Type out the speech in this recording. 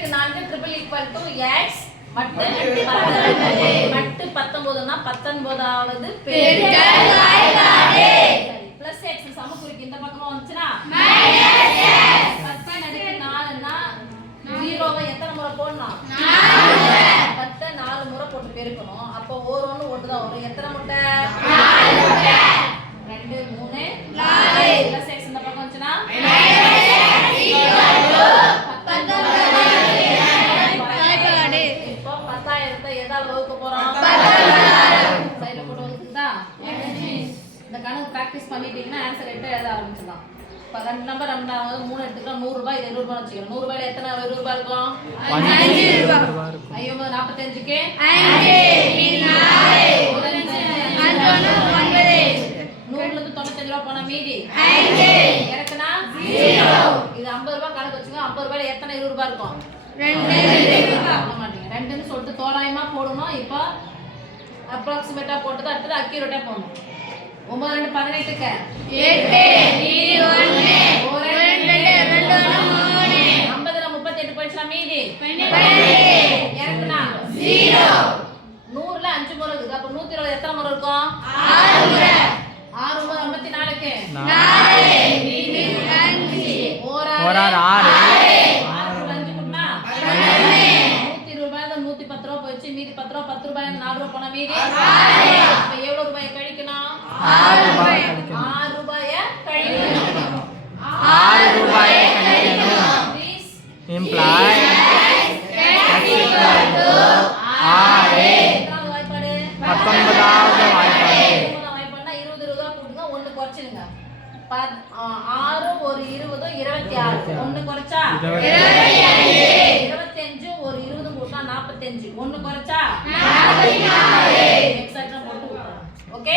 பெருக்கு நான்கு triple equal to X மட்டு மட்டு பத்தொன்பதுனா பத்தொன்பதாவது பிளஸ் எக்ஸ் சமக்குறிக்கு இந்த பக்கமா வந்துச்சுன்னா? பத்து நடுக்கு நாலுன்னா ஜீரோவை எத்தனை முறை போடணும்? பத்தை நாலு முறை போட்டு பெருக்கணும். அப்போ ஒரு ஒன்று ஒன்று தான் வரும். எத்தனை முட்டை? பண்ணிட்டீங்கன்னா ஆன்சர் எட்டு எழுத ஆரம்பிச்சிடலாம். இப்போ ரெண்டு நம்பர் ரெண்டாவது மூணு எடுத்துக்கலாம் நூறு ரூபாய் இது இருநூறு ரூபாய் வச்சுக்கலாம் நூறு ரூபாயில எத்தனை ரூபாய் இருக்கும்? ஐயோ நாற்பத்தஞ்சுக்கு நூறுல இருந்து தொண்ணூத்தஞ்சு ரூபாய் போனா மீதி. இறக்குனா இது ஐம்பது ரூபாய் கணக்கு வச்சுங்க ஐம்பது ரூபாயில எத்தனை இருபது ரூபாய் இருக்கும்? மாட்டீங்க. ரெண்டுன்னு சொல்லிட்டு தோராயமா போடணும். இப்போ அப்ராக்சிமேட்டா போட்டது அடுத்தது அக்யூரேட்டா போடணும். ஒன்பது ரெண்டு பதினெட்டுக்கு ஒரு ரெண்டு, ஐம்பதுல முப்பத்தெட்டு போயிடுச்சா மீதி. இறக்குனா நூறுல அஞ்சு முறை இருக்குது. அப்ப நூத்தி இருபது எத்தனை முறை இருக்கும்? ஆறு முறை. ஐம்பத்தி நாலுக்கு. மீதி ஓராறு. ஆறு. நூத்தி இருபது இருந்து நூத்தி பத்து ரூபா போயிடுச்சு. மீதி பத்து ரூபா பத்து ரூபாயில இருந்து நாலு ரூபா போனா மீதி? பத்- ஆ, ஆறு ஒரு இருபதும் இருபத்தி ஆறு. ஒண்ணு குறைச்சா? இருபத்தஞ்சு ஒரு இருபது கூட்டினா நாற்பத்தஞ்சு ஒண்ணு குறைச்சா? எக்ஸாக்டா போட்டு ஓகே.